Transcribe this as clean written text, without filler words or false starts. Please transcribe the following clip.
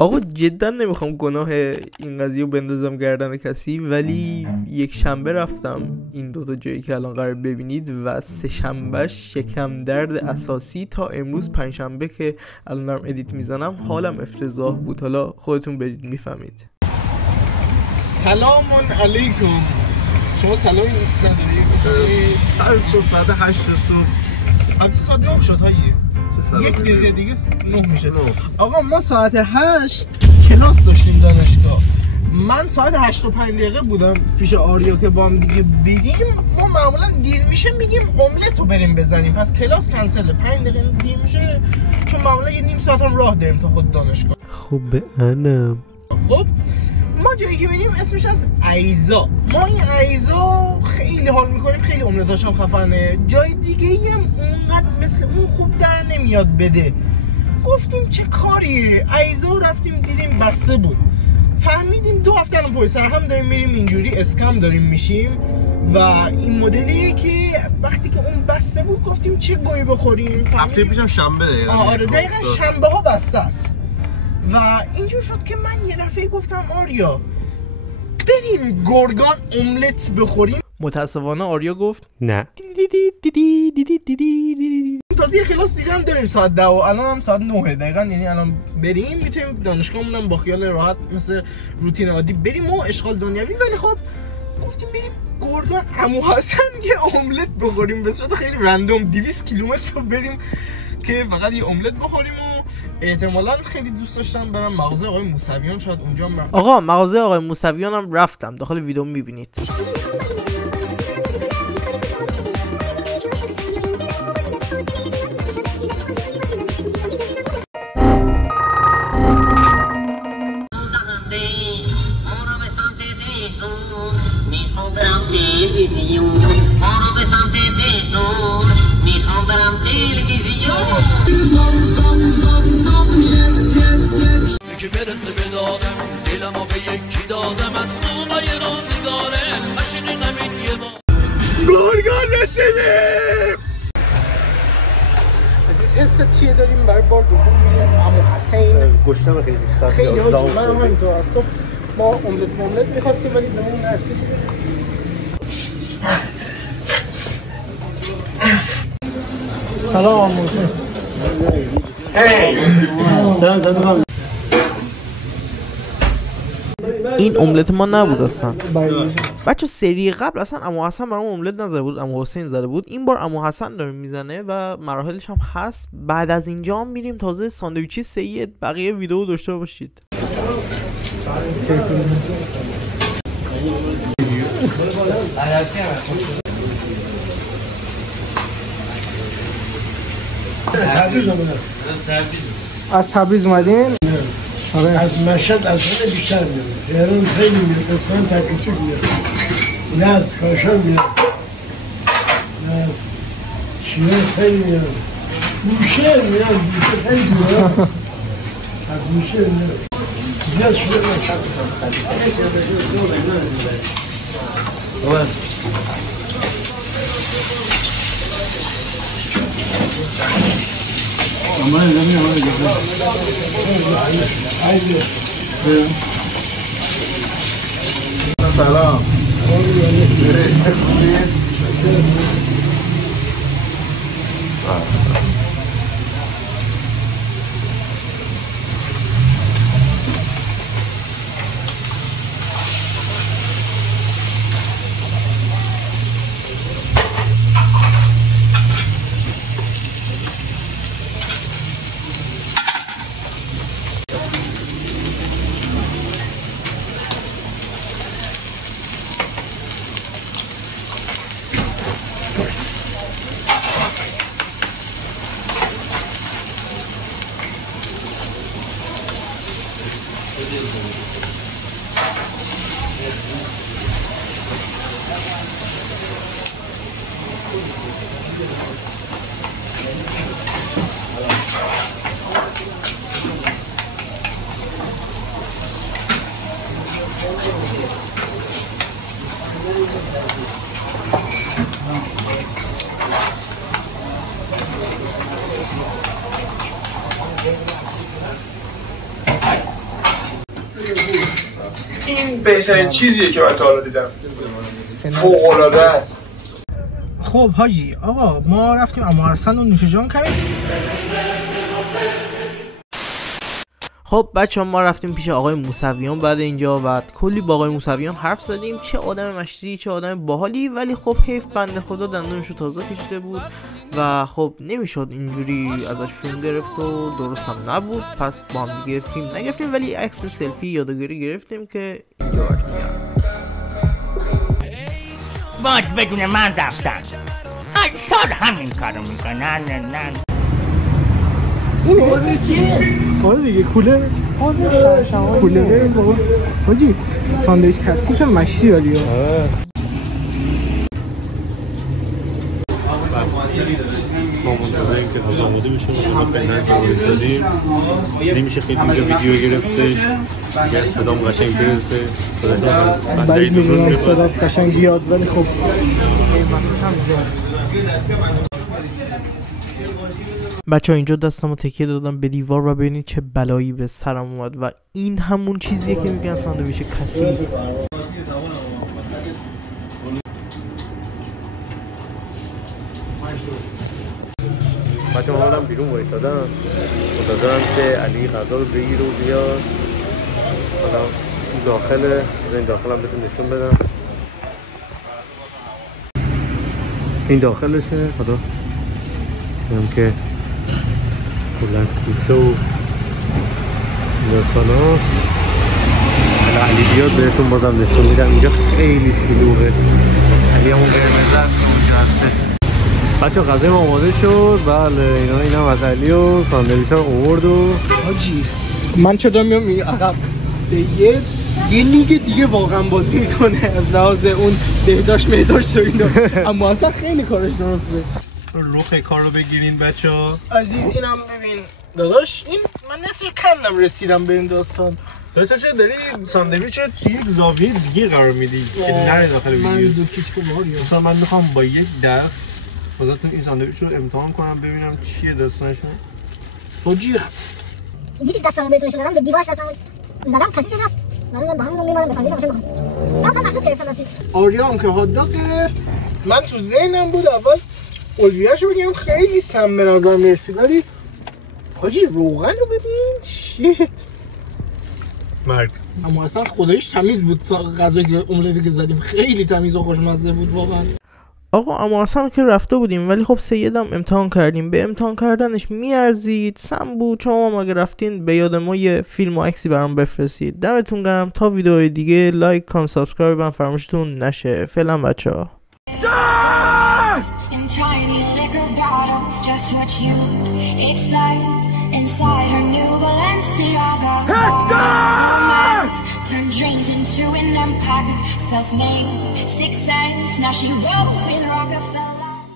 آقا جدا نمیخوام گناه این قضیه رو بندازم گردن کسی، ولی یک شنبه رفتم این دوتا جایی که الان قرار ببینید و سه شنبه شکم درد اساسی تا امروز پنجشنبه که الان دارم ادیت میزنم حالم افتضاح بود. حالا خودتون برید میفهمید. سلام علیکم. شما سلامی نداری؟ سر صبح بعد 8 صبح البته ساعت 9 شد حاجی. یک دقیقه دیگه 9 میشه. آقا ما ساعت 8 کلاس داشتیم دانشگاه. من ساعت 8 و 5 دقیقه بودم پیش آریا که با هم دیگه بریم. ما معمولا دیر میشه میگیم املت رو بریم بزنیم، پس کلاس کنسله. 5 دقیقه دیر میشه چون معمولا یه نیم ساعت هم راه داریم تا خود دانشگاه. خب انم خب ما جایی که بریم اسمش از ایزا. ما این ایزا خیلی حال میکنیم، خیلی املتاش هم خفنه. جای دیگه هم اونقدر مثل اون خوب در نمیاد بده. گفتیم چه کاریه، ایزا رفتیم دیدیم بسته بود. فهمیدیم 2 هفته الان پشت سر هم داریم میریم اینجوری اسکم داریم میشیم و این مدلیه که وقتی که اون بسته بود گفتیم چه گویی بخوریم. هفته پیشم شنبه آره دقیقاً شنبه ها بسته است. و اینجور شد که من یه دفعه گفتم آریا بریم گرگان املت بخوریم. متاسفانه آریا گفت نه. تازه یه کلاس دیگه هم داریم ساعت 10 و الان هم ساعت 9 دقیقاً، یعنی الان بریم میتونیم دانشگاهمون هم با خیال راحت مثل روتین عادی بریم و اشغال دنیوی. ولی خب گفتیم بریم گرگان عمو حسن یه املت بخوریم به صورت خیلی رندوم. 200 کیلومتر رو بریم که فقط یه املت بخوریم و احتمالاً خیلی دوست داشتم برم مغازه آقای موسویان، شاید اونجا هم برم. آقا مغازه آقای موسویان هم رفتم، داخل ویدیو میبینید. که برسه به دادم دلمو به یکی دادم از قومای رازگاره عشق نمید یه با گرگان رسیدیم. عزیز حست چیه داریم برای بار دوم میریم عمو حسین. گشتم خیلی حاجی من هم همینطور از صبح ما املت میخواستیم ولی بهمون نرسید. سلام عمو حسین. سلام. این املت ما نبود اصلا بچه. سری قبل اصلا عمو حسن برام املت نزده بود، عمو حسین زده بود. این بار عمو حسن داره میزنه و مراحلش هم هست. بعد از اینجا هم میریم تازه ساندویچی سید. بقیه ویدیو داشته باشید. از تبریز اومدین؟ آره. از مشهد از همه بیشتر میاد. تهران خیلی میاد. اصفهان تکیچک میاد. یزد کاشان میاد. شیراز خیلی میاد. بوشهر میاد. بوشهر خیلی دوره. از بوشهر میاد. زیاد شده مشهد. سلام. این بهترین چیزیه که من تا حالا دیدم. فوق‌العاده است. خب حاجی آقا ما رفتیم اما حسن و نوش جان کردیم. خب بچه ما رفتیم پیش آقای موسویان بعد اینجا و کلی با آقای موسویان حرف زدیم. چه آدم مشتی، چه آدم باحالی، ولی خب حیف بنده خدا دندونشو تازه کشیده بود و خب نمیشد اینجوری ازش فیلم گرفت و درست هم نبود، پس با هم دیگه فیلم نگرفتیم ولی عکس سلفی یادگاری گرفتیم که اینجا برات میگم. باید بدون من رفتن هر سال همین کارو میکنن. نه این حوضه چیه؟ حوضه دیگه کولر کولره بابا حاجی ساندویچ کثیف مشتی ولی ما منتظر این که تازه آماده بشه ما فعلا که وایسادیم نمیشه خیلی اینجا ویدیو گرفتش اگر صدام قشنگ برسه بعد میدونم صدات قشنگ بیاد ولی خب قیمتش هم زیاد. بچه ها اینجا دستمو تکیه دادم به دیوار و ببینید چه بلایی به سرم اومد و این همون چیزیه که میگن ساندویچ کثیف. بچه ما هم بیرون وایسادم منتظرم که علی غذا رو بگیر و بیاد. حالا این داخله این داخل هم بهتون نشون بدم. این داخلشه حالا هم که کلن کوچه و داستاناست. حالا علی بیاد بهتون بازم نشون میدم. اینجا خیلی شلوغه. علی همون قرمزه است اونجا هستش. بچه غذای ما آماده شد. بله اینا هم از علی و ساندویچ ها اوورد و حاجی من چرا میام عقب سید یه لیگ دیگه واقعا بازی میکنه از لحاظ اون بهداشت و اینا اما اصلا خیلی کارش درسته. روخ کارو بگیرین بچه ها. عزیز اینم ببین داداش این من نصفش کندم رسیدم به این داستان. داداش چه داری ساندویچ توی یک زاویه دیگه قرار میدی که نره داخل ویدیو. من زوکیچ کو باریو. مثلا من میخوام با یک دست واسهتون این ساندویچ رو امتحان کنم ببینم چیه داستانش. حاجی دیدی دستم بهتون نشون دادم به دیوارش دستم زدم کسی شد رفت. من با همون میمونم به ساندویچ بخورم. من مخلوق گرفتم راستی. آریام که هات داگ گرفت من تو ذهنم بود اول الویه‌شو بگم خیلی سم به نظر میرسید ولی حاجی روغن رو ببین شیت مرگ. اما اصلا خداییش تمیز بود غذایی که املتی که زدیم خیلی تمیز و خوشمزه بود واقعا. آقا اما اصلا که رفته بودیم ولی خب سیدم امتحان کردیم به امتحان کردنش میارزید. سم بود. شما هم اگه رفتین به یاد ما یه فیلم و عکسی برام بفرستید. دمتون گرم. تا ویدیوهای دیگه لایک کامنت سابسکرایب هم فراموشتون نشه. فعلا بچه‌ها. Inside her new Balenciaga turn dreams into an empire, self-made success. Now she rolls with Rockefeller.